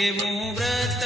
एवं व्रत